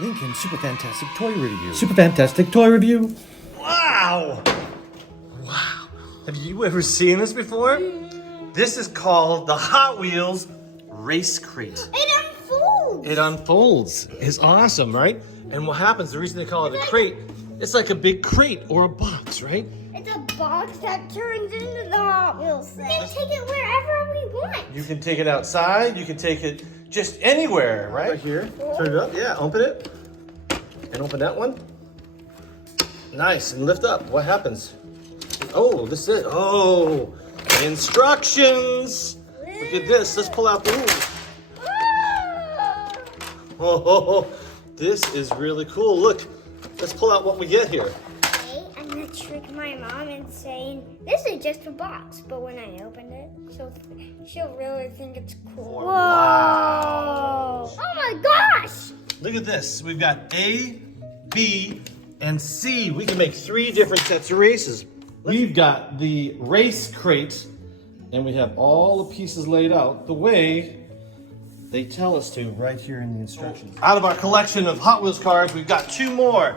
Lincoln Super Fantastic Toy Review. Super Fantastic Toy Review. Wow! Wow. Have you ever seen this before? This is called the Hot Wheels Race Crate. It unfolds. It unfolds. It's awesome, right? And what happens, the reason they call it a crate, it's like a big crate or a box, right? It's a box that turns into the Hot Wheels thing. We can take it wherever we want. You can take it outside. You can take it just anywhere, right? Right here. Turn it up. Yeah, open it. And open that one. Nice. And lift up. What happens? Oh, this is it. Oh, instructions. Look at this. Let's pull out the... Oh, this is really cool. Look, let's pull out what we get here. Okay, I'm gonna trick my mom and saying this is just a box, but when I open it, she'll really think it's cool. Whoa! Wow. Oh my gosh! Look at this. We've got A, B, and C. We can make 3 different sets of races. We've got the race crate, and we have all the pieces laid out the way they tell us to right here in the instructions. Out of our collection of Hot Wheels cars, we've got 2 more.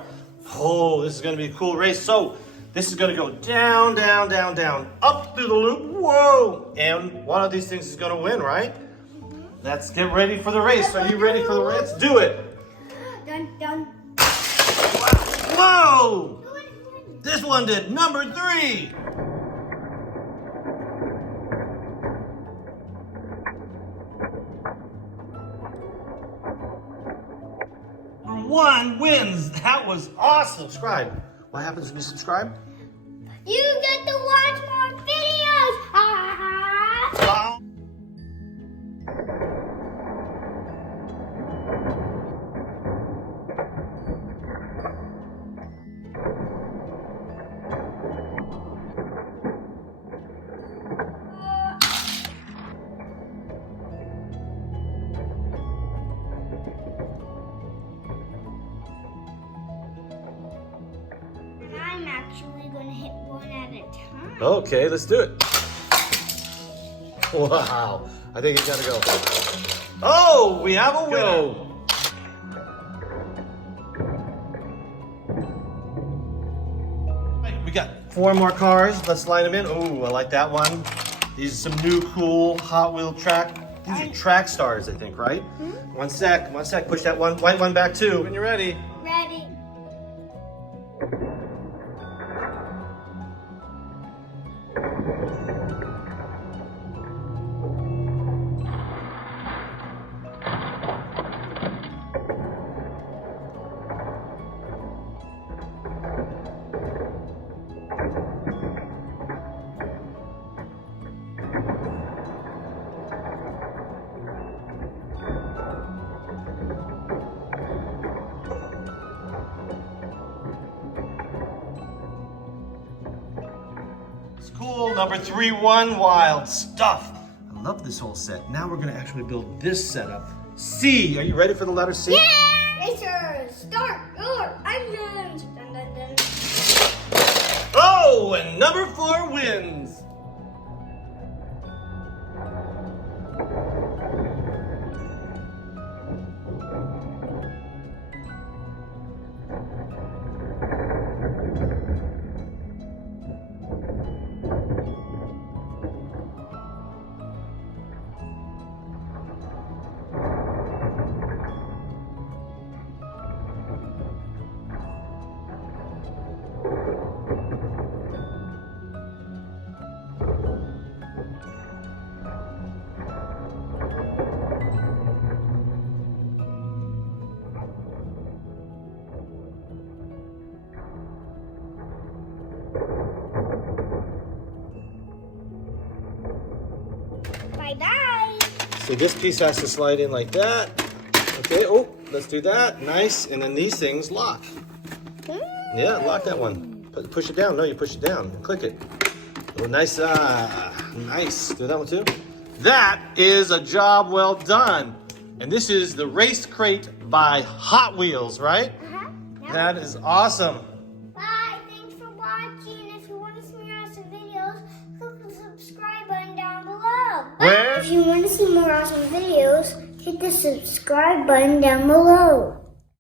Oh, this is gonna be a cool race. So this is gonna go down, down, down, down, up through the loop. Whoa! And one of these things is gonna win, right? Let's get ready for the race. Are you ready for the race? Let's do it. Dun dun. Whoa! This one did number 3. One wins. That was awesome. Subscribe. What happens when you subscribe? You get to watch more videos. Wow. I'm actually gonna hit one at a time. Okay, let's do it. Wow. I think it's gotta go. Oh, we have a winner. We got 4 more cars. Let's line them in. Oh, I like that one. These are some new cool Hot Wheel track. These are track stars, I think, right? One sec. Push that one white one back too. When you're ready. Ready. It's cool. Number 3, One Wild Stuff. I love this whole set. Now we're gonna actually build this setup. C. Are you ready for the letter C? Yeah! Racers, start your engines. Dun, dun, dun. Oh, and number 4 wins. Bye-bye. So this piece has to slide in like that. Okay, oh, let's do that. Nice, and then these things lock. Yeah, lock that one. Push it down. No, you push it down. Click it. Oh, nice. Nice. Do that one too. That is a job well done. And this is the Race Crate by Hot Wheels, right? Yeah. That is awesome. Bye. Thanks for watching. If you want to see more awesome videos, click the subscribe button down below. Where? If you want to see more awesome videos, hit the subscribe button down below.